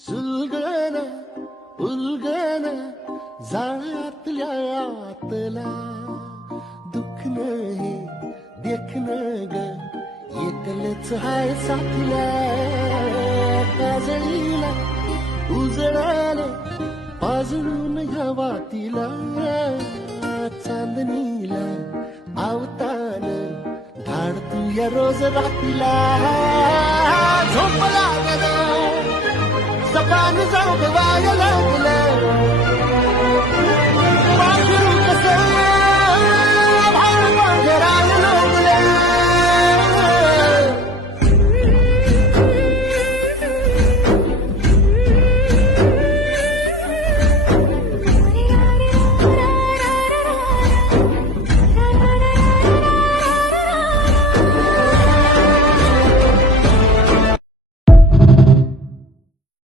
सुलगन उलगन जाळ्यातल्या आतला दुःख नाही देखणं ग एकलच हाय साथीला काजळीला उजळाला पाजळून ह्या वातीला चांदणीला आवतान धाड तू या रोज रातीला झोप लागलं सपान जाऊ वाया लागलं